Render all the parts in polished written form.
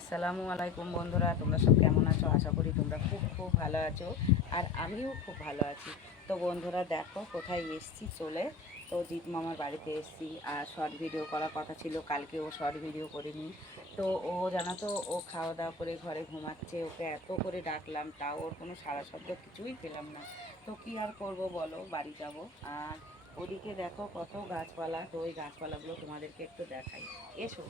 আসসালামু আলাইকুম বন্ধুরা, তোমরা সব কেমন আছো? আশা করি তোমরা খুব খুব ভালো আছো, আর আমিও খুব ভালো আছি। তো বন্ধুরা দেখো কোথায় এসছি চলে। তো জিৎ মামার বাড়িতে এসছি, আর শর্ট ভিডিও করার কথা ছিল, কালকে ও শর্ট ভিডিও করিনি। তো ও জানো তো, ও খাওয়া দাওয়া করে ঘরে ঘুমাচ্ছে, ওকে এত করে ডাকলাম তাও ওর কোনো সাড়া শব্দ কিছুই পেলাম না। তো কি আর করব বলো, বাড়ি যাব। আর ওদিকে দেখো কত গাছপালা, তো ওই গাছপালাগুলো তোমাদেরকে একটু দেখাই, এসো।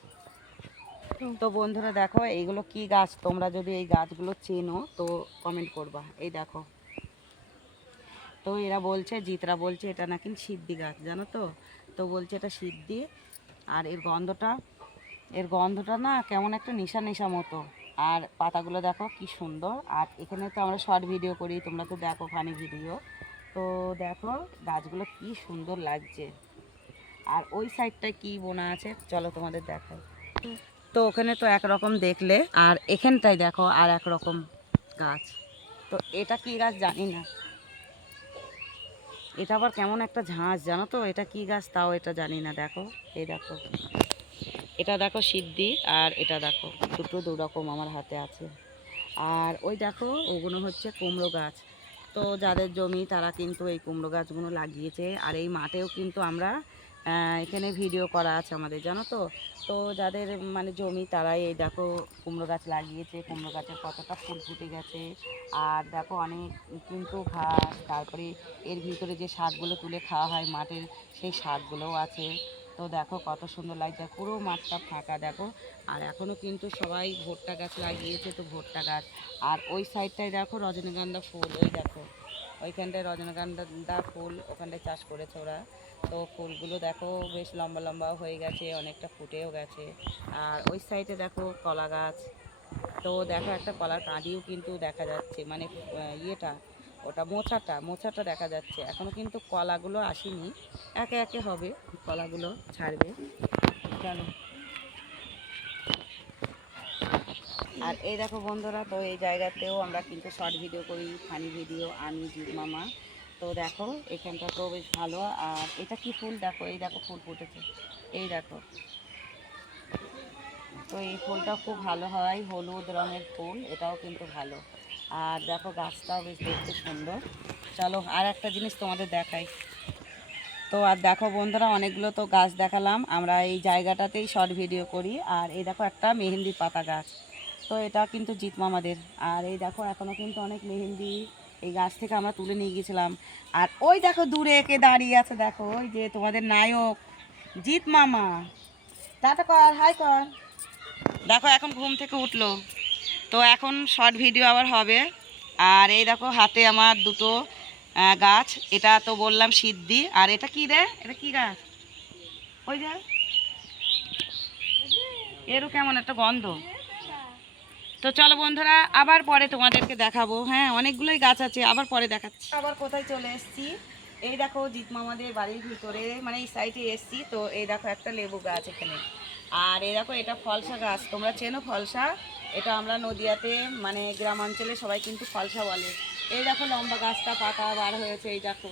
তো বন্ধুরা দেখো এইগুলো কি গাছ, তোমরা যদি এই গাছগুলো চেনো তো কমেন্ট করবা। এই দেখো, তো এরা বলছে, জিতরা বলছে এটা নাকি সিদ্ধি গাছ, জানো তো। তো বলছে এটা সিদ্ধি, আর এর গন্ধটা না কেমন একটা নেশা নেশা মতো। আর পাতাগুলো দেখো কি সুন্দর। আর এখানে তো আমরা শর্ট ভিডিও করি, তোমরা তো দেখো ফানি ভিডিও। তো দেখো গাছগুলো কি সুন্দর লাগছে। আর ওই সাইডটায় কি বোনা আছে চলো তোমাদের দেখাই। তো ওখানে তো একরকম দেখলে, আর এখানটায় দেখো আর একরকম গাছ। তো এটা কি গাছ জানি না, এটা আবার কেমন একটা ঝাঁজ, জানো তো এটা কি গাছ তাও এটা জানি না। দেখো এই দেখো, এটা দেখো সিদ্ধি, আর এটা দেখো দুটো দুরকম আমার হাতে আছে। আর ওই দেখো ওগুলো হচ্ছে কুমড়ো গাছ। তো যাদের জমি তারা কিন্তু এই কুমড়ো গাছগুলো লাগিয়েছে। আর এই মাঠেও কিন্তু আমরা এখানে ভিডিও করা আছে আমাদের, জানো তো। তো যাদের মানে জমি তারাই এই দেখো কুমড়ো গাছ লাগিয়েছে, কুমড়ো গাছের কতটা ফুল ফুটে গেছে। আর দেখো অনেক কিন্তু ঘাস, তারপরে এর ভিতরে যে শাকগুলো তুলে খাওয়া হয় মাঠের, সেই শাকগুলোও আছে। তো দেখো কত সুন্দর লাগছে, পুরো মাঠটা ফাঁকা দেখো। আর এখনও কিন্তু সবাই ভুট্টা গাছ লাগিয়েছে, তো ভুট্টা গাছ। আর ওই সাইডটায় দেখো রজনীগন্ধা ফুল, ওই দেখো ওইখানটায় রজনীগন্ধা ফুল ওখানটায় চাষ করেছে ওরা। তো ফুলগুলো দেখো বেশ লম্বা লম্বা হয়ে গেছে, অনেকটা ফুটেও গেছে। আর ওই সাইডে দেখো কলা গাছ। তো দেখো একটা কলার কাঁদিও কিন্তু দেখা যাচ্ছে, মানে ইয়েটা ওটা মোচাটা দেখা যাচ্ছে। এখনও কিন্তু কলাগুলো আসেনি, একে একে হবে, কলাগুলো ছাড়বে। চলো। আর এই দেখো বন্ধুরা, তো এই জায়গাতেও আমরা কিন্তু শর্ট ভিডিও করি, ফানি ভিডিও, আমি জিৎ মামা। তো দেখো এখানটা তো বেশ ভালো। আর এটা কি ফুল দেখো, এই দেখো ফুল ফুটেছে, এই দেখো। তো এই ফুলটা খুব ভালো হয়, হলুদ রঙের ফুল, এটাও কিন্তু ভালো। আর দেখো গাছটাও বেশ দেখতে সুন্দর। চলো আর একটা জিনিস তোমাদের দেখাই। তো আর দেখো বন্ধুরা, অনেকগুলো তো গাছ দেখালাম, আমরা এই জায়গাটাতেই শর্ট ভিডিও করি। আর এই দেখো একটা মেহেন্দি পাতা গাছ, তো এটা কিন্তু জিৎ মামাদের। আর এই দেখো এখনও কিন্তু অনেক মেহেন্দি এই গাছ থেকে আমরা তুলে নিয়ে গেছিলাম। আর ওই দেখো দূরে একে দাঁড়িয়ে আছে, দেখো ওই যে তোমাদের নায়ক জিৎ মামা। টাটা কর, হাই কর। দেখো এখন ঘুম থেকে উঠলো, তো এখন শর্ট ভিডিও আবার হবে। আর এই দেখো হাতে আমার দুটো গাছ, এটা তো বললাম সিদ্ধি। আর এটা কি রে, এটা কি গাছ? ওই যে এরও কেমন একটা গন্ধ। তো চলো বন্ধুরা, আবার পরে তোমাদেরকে দেখাবো। হ্যাঁ অনেকগুলোই গাছ আছে, আবার পরে দেখাচ্ছি। আবার কোথায় চলে এসেছি, এই দেখো জিৎ মামাদের বাড়ির ভিতরে, মানে এই সাইডে এসেছি। তো এই দেখো একটা লেবু গাছ এখানে। আর এই দেখো এটা ফলসা গাছ, তোমরা চেনো ফলসা? এটা আমরা নদিয়াতে মানে গ্রামাঞ্চলে সবাই কিন্তু ফলসা বলে। এই দেখো লম্বা গাছটা পাতা বার হয়েছে, এই দেখো।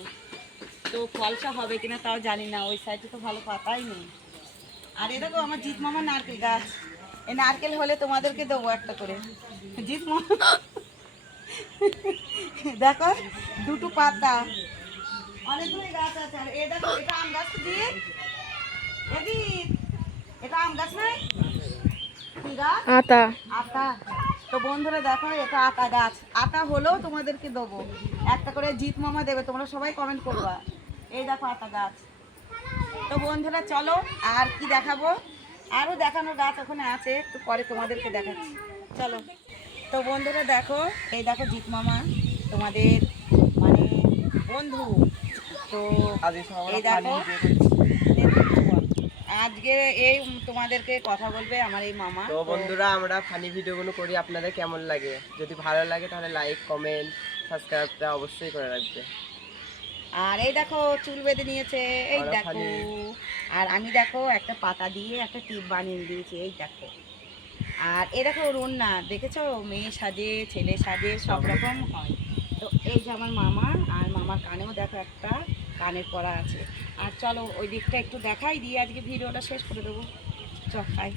তো ফলসা হবে কিনা তাও জানি না, ওই সাইডে তো ভালো পাতাই নেই। আর এই দেখো আমার জিৎ মামার নারকেল গাছ, এই নারকেল হলে তোমাদেরকে দেবো একটা করে। জিৎ মামা দেখো দুটো পাতা, অনেকগুলো গাছ আছে। আর এই দেখো এটা আম গাছ, দিয়ে এটা আম গাছ নাই, কি গাছ? আতা। আতা। তো বন্ধুরা দেখো এটা আতা গাছ, আতা হলেও তোমাদেরকে দেবো একটা করে, জিৎ মামা দেবে, তোমরা সবাই কমেন্ট করবা। এই দেখো আতা গাছ। তো বন্ধুরা চলো আর কি দেখাবো, আরও দেখানোর গাছ ওখানে আছে, একটু পরে তোমাদেরকে দেখাচ্ছি, চলো। তো বন্ধুরা দেখো, এই দেখো জিৎ মামা তোমাদের মানে বন্ধু। তো এই দেখো আজকে এই তোমাদেরকে কথা বলবে আমার এই মামা। তো বন্ধুরা আমরা ফানি ভিডিওগুলো করি, আপনাদের কেমন লাগে? যদি ভালো লাগে তাহলে লাইক, কমেন্ট, সাবস্ক্রাইবটা অবশ্যই করে রাখবে। আর এই দেখো চুল বেঁধে নিয়েছে, এই আমরা দেখো। ফানি আর আমি দেখো একটা পাতা দিয়ে একটা টিপ বানিয়ে দিয়েছি, এই দেখো। আর এ দেখো ওড়না দেখেছো, মেয়ে সাজে ছেলে সাজে সব রকম হয়। তো এই যে আমার মামা, আর মামার কানেও দেখো একটা কানের পরা আছে। আর চলো ওই দিকটা একটু দেখাই দিয়ে আজকে ভিডিওটা শেষ করে দেবো। চল খাই।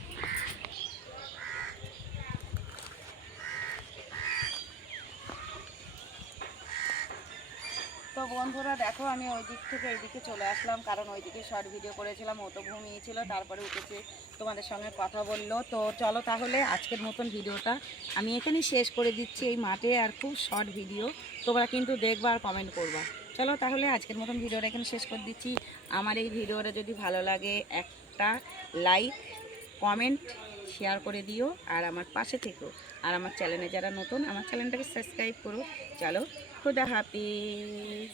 তো বন্ধুরা দেখো, আমি ওই দিক থেকে এইদিকে চলে আসলাম, কারণ ওইদিকে শর্ট ভিডিও করেছিলাম, ও তো ঘুমিয়েছিল, তারপরে উঠেছে তোমাদের সঙ্গে কথা বললো। তো চলো তাহলে আজকের মতন ভিডিওটা আমি এখানেই শেষ করে দিচ্ছি, এই মাঠে। আর খুব শর্ট ভিডিও, তোমরা কিন্তু দেখবা আর কমেন্ট করবা। চলো তাহলে আজকের মতন ভিডিওটা এখানে শেষ করে দিচ্ছি। আমার এই ভিডিওটা যদি ভালো লাগে একটা লাইক, কমেন্ট, শেয়ার করে দিও, আর আমার পাশে থেকো। আর আমার চ্যানেলে যারা নতুন, আমার চ্যানেলটাকে সাবস্ক্রাইব করো। চলো, খুদা হাফিজ।